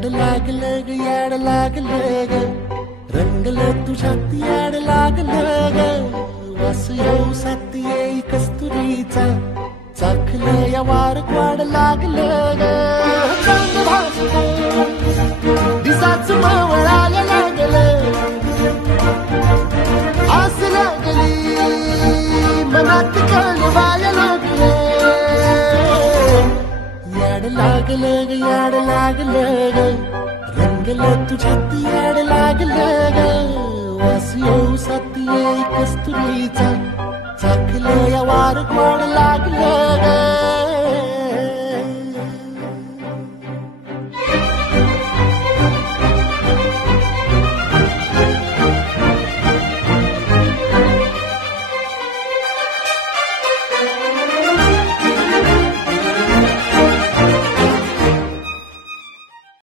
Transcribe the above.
याड लागलं ग रंगलं तुझ्यात याड लागलं ग वास येऊ साथ येई कस्तुरीचा चाखलं या वार वाड लागलं ग चांग भासलं दिसाच मावळायला लागलं आस लागली मनात कळवायला लागलं याड लागलं ग याड लागलं ग रंगलं तुझ्यात याड लागलं ग वास येऊ साथ येई कस्तुरीचा चाखलं या वार वाड लागलं ग